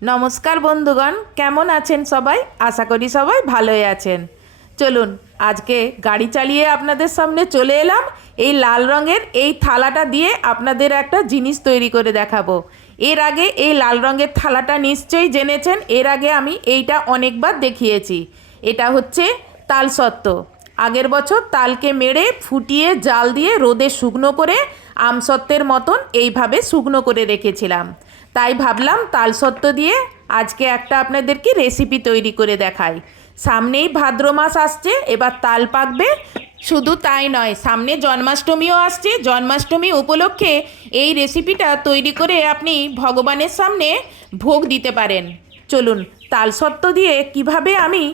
नमस्कार बंधुगण केमन आছেন सबाई आशा करी सबाई भालोई आছেন। चलुन आज के गाड़ी चालिए आपनादेर सामने चले एलाम এই লাল রঙের এই থালাটা দিয়ে আপনাদের একটা জিনিস তৈরি করে দেখাবো। এর আগে এই লাল রঙের থালাটা নিশ্চয়ই জেনেছেন, এর আগে আমি এইটা অনেকবার দেখিয়েছি। এটা হচ্ছে তালসত্ত্ব। আগের বছর তালকে মেরে ফুটিয়ে জাল দিয়ে রোদে শুকনো করে আমসত্ত্বের মতন এইভাবে শুকনো করে রেখেছিলাম। তাই ভাবলাম তালসত্ত্ব দিয়ে আজকে একটা আপনাদেরকে রেসিপি তৈরি করে দেখাই। সামনেই ভাদ্র মাস আসছে, এবার তাল পাকবে। শুধু তাই নয়, সামনে জন্মাষ্টমীও আসছে। জন্মাষ্টমী উপলক্ষে এই রেসিপিটা তৈরি করে আপনি ভগবানের সামনে ভোগ দিতে পারেন। চলুন তালসত্ত্ব দিয়ে কিভাবে আমি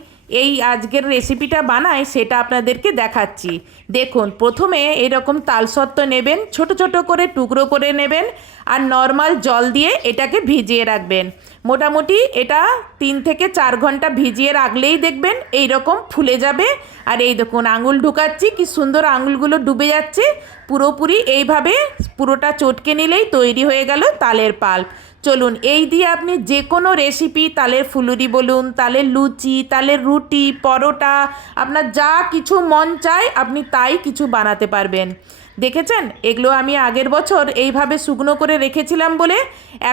এই আজকের রেসিপিটা বানাই সেটা আপনাদেরকে দেখাচ্ছি। দেখুন, প্রথমে এরকম তালসত্ত্ব নেবেন, ছোট ছোট করে টুকরো করে নেবেন আর নর্মাল জল দিয়ে এটাকে ভিজিয়ে রাখবেন। মোটামুটি এটা 3 থেকে 4 ঘন্টা ভিজিয়ে রাখলেই দেখবেন এই রকম ফুলে যাবে। আর এই দেখুন আঙুল ঢুকাচ্ছি, কি সুন্দর আঙুলগুলো ডুবে যাচ্ছে। পুরোপুরি এইভাবে পুরোটা চটকে নিলেই তৈরি হয়ে গেল তালের পাল্প। চলুন এই দিয়ে আপনি যে কোনো রেসিপি, তালের ফুলুরি বলুন, তালের লুচি, তালের রুটি, পরোটা, আপনার যা কিছু মন চায় আপনি তাই কিছু বানাতে পারবেন। দেখেছেন, এগুলো আমি আগের বছর এইভাবে শুকনো করে রেখেছিলাম বলে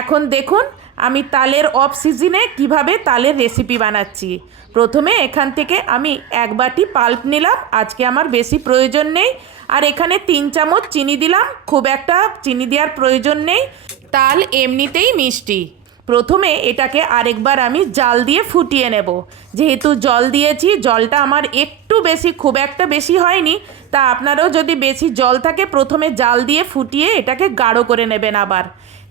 এখন দেখুন আমি তালের অফ সিজনে কিভাবে তালের রেসিপি বানাচ্ছি। প্রথমে এখান থেকে আমি 1 বাটি পাল্প নিলাম, আজকে আমার বেশি প্রয়োজন নেই। আর এখানে 3 চামচ চিনি দিলাম, খুব একটা চিনি দেওয়ার প্রয়োজন নেই, তাল এমনিতেই মিষ্টি। প্রথমে এটাকে আরেকবার আমি জাল দিয়ে ফুটিয়ে নেব। যেহেতু জল দিয়েছি, জলটা আমার একটু বেশি, খুব একটা বেশি হয়নি। তা আপনারাও যদি বেশি জল থাকে প্রথমে জাল দিয়ে ফুটিয়ে এটাকে গাঢ় করে নেবেন আবার।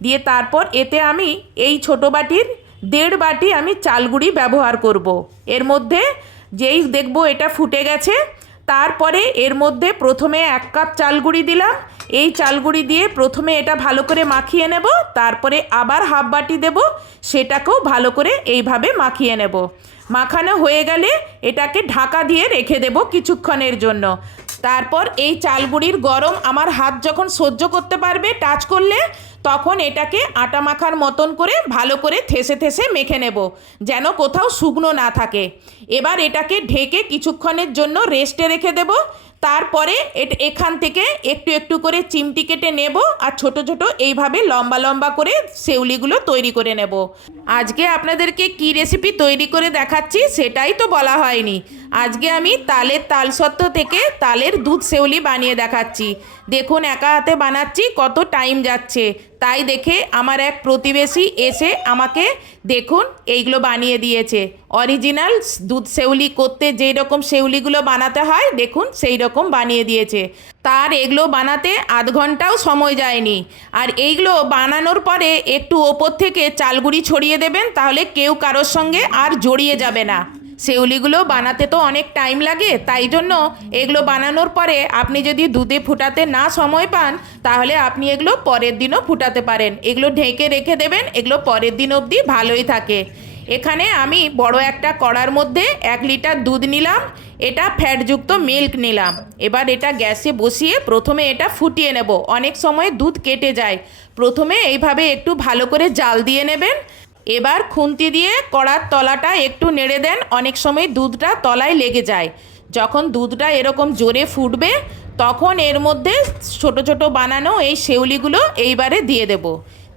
দিয়ে তারপর এতে আমি এই ছোটো বাটির 1.5 বাটি আমি চালগুঁড়ি ব্যবহার করব। এর মধ্যে যেই দেখব এটা ফুটে গেছে, তারপরে এর মধ্যে প্রথমে 1 কাপ চালগুঁড়ি দিলাম। এই চালগুঁড়ি দিয়ে প্রথমে এটা ভালো করে মাখিয়ে নেব, তারপরে আবার 1/2 বাটি দেব, সেটাকেও ভালো করে এইভাবে মাখিয়ে নেব। মাখানো হয়ে গেলে এটাকে ঢাকা দিয়ে রেখে দেব কিছুক্ষণের জন্য। তারপর এই চালগুঁড়ির গরম আমার হাত যখন সহ্য করতে পারবে টাচ করলে, তখন এটাকে আটা মাখার মতন করে ভালো করে থেসে থেসে মেখে নেব, যেন কোথাও শুকনো না থাকে। এবার এটাকে ঢেকে কিছুক্ষণের জন্য রেস্টে রেখে দেব। তারপরে এখান থেকে একটু একটু করে চিমটি কেটে নেব আর ছোট ছোট এইভাবে লম্বা লম্বা করে সেউলিগুলো তৈরি করে নেব। আজকে আপনাদেরকে কি রেসিপি তৈরি করে দেখাচ্ছি সেটাই তো বলা হয়নি। আজকে আমি তালের তালসত্ত্ব থেকে তালের দুধ সেউলি বানিয়ে দেখাচ্ছি। দেখুন একা হাতে বানাচ্ছি, কত টাইম যাচ্ছে। তাই দেখে আমার এক প্রতিবেশী এসে আমাকে দেখুন এইগুলো বানিয়ে দিয়েছে। অরিজিনাল দুধ সেউলি করতে যেই রকম সেউলিগুলো বানাতে হয় দেখুন সেই রকম বানিয়ে দিয়েছে। তার এগুলো বানাতে আধ ঘন্টাও সময় যায়নি। আর এইগুলো বানানোর পরে একটু ওপর থেকে চালগুঁড়ি ছড়িয়ে দেবেন, তাহলে কেউ কারোর সঙ্গে আর জড়িয়ে যাবে না। সেউলিগুলো বানাতে তো অনেক টাইম লাগে, তাই জন্য এগুলো বানানোর পরে আপনি যদি দুধে ফুটাতে না সময় পান, তাহলে আপনি এগুলো পরের দিনও ফুটাতে পারেন। এগুলো ঢেকে রেখে দেবেন, এগুলো পরের দিন অবধি ভালোই থাকে। এখানে আমি বড় একটা কড়ার মধ্যে 1 লিটার দুধ নিলাম, এটা ফ্যাটযুক্ত মিল্ক নিলাম। এবার এটা গ্যাসে বসিয়ে প্রথমে এটা ফুটিয়ে নেব। অনেক সময় দুধ কেটে যায়, প্রথমে এইভাবে একটু ভালো করে জাল দিয়ে নেবেন। এবার খুন্তি দিয়ে কড়ার তলাটা একটু নেড়ে দেন, অনেক সময় দুধটা তলায় লেগে যায়। যখন দুধটা এরকম জোরে ফুটবে তখন এর মধ্যে ছোট ছোট বানানো এই সেউলিগুলো এইবারে দিয়ে দেব।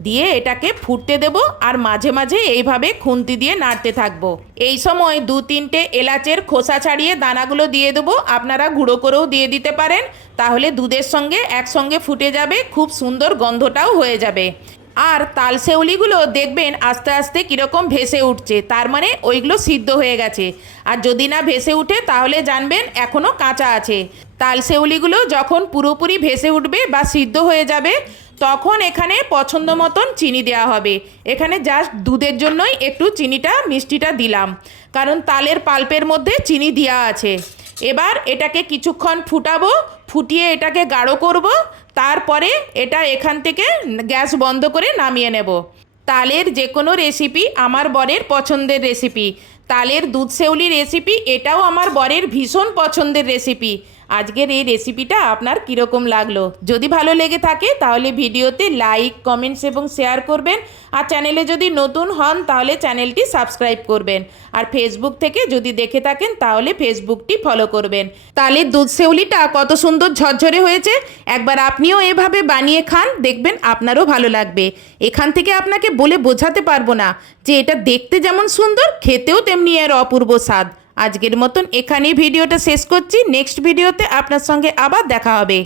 দিয়ে এটাকে ফুটতে দেব আর মাঝে মাঝে এইভাবে খুন্তি দিয়ে নাড়তে থাকবো। এই সময় 2-3টে এলাচের খোসা ছাড়িয়ে দানাগুলো দিয়ে দেবো, আপনারা গুঁড়ো করেও দিয়ে দিতে পারেন। তাহলে দুধের সঙ্গে একসঙ্গে ফুটে যাবে, খুব সুন্দর গন্ধটাও হয়ে যাবে। আর তাল সেউলিগুলো দেখবেন আস্তে আস্তে কীরকম ভেসে উঠছে, তার মানে ওইগুলো সিদ্ধ হয়ে গেছে। আর যদি না ভেসে উঠে তাহলে জানবেন এখনও কাঁচা আছে। তাল সেউলিগুলো যখন পুরোপুরি ভেসে উঠবে বা সিদ্ধ হয়ে যাবে, তখন এখানে পছন্দ মতন চিনি দেওয়া হবে। এখানে জাস্ট দুধের জন্যই একটু চিনিটা, মিষ্টিটা দিলাম, কারণ তালের পাল্পের মধ্যে চিনি দেওয়া আছে। এবার এটাকে কিছুক্ষণ ফুটাবো, ফুটিয়ে এটাকে গাঢ় করব। তারপরে এটা এখান থেকে গ্যাস বন্ধ করে নামিয়ে নেব। তালের যে কোনো রেসিপি আমার বরের পছন্দের রেসিপি। তালের দুধ সেউলি রেসিপি এটাও আমার বরের ভীষণ পছন্দের রেসিপি। আজকের এই রেসিপিটা আপনার কীরকম লাগলো। যদি ভালো লেগে থাকে তাহলে ভিডিওতে লাইক, কমেন্টস এবং শেয়ার করবেন। আর চ্যানেলে যদি নতুন হন তাহলে চ্যানেলটি সাবস্ক্রাইব করবেন। আর ফেসবুক থেকে যদি দেখে থাকেন তাহলে ফেসবুকটি ফলো করবেন। তালের দুধ সেউলিটা কত সুন্দর ঝরঝরে হয়েছে। একবার আপনিও এভাবে বানিয়ে খান, দেখবেন আপনারও ভালো লাগবে। এখান থেকে আপনাকে বলে বোঝাতে পারবো না যে এটা দেখতে যেমন সুন্দর, খেতেও তেমনি এর অপূর্ব স্বাদ। আজকের মতন এখানেই ভিডিওটা শেষ করছি। নেক্সট ভিডিওতে আপনার সঙ্গে আবার দেখা হবে।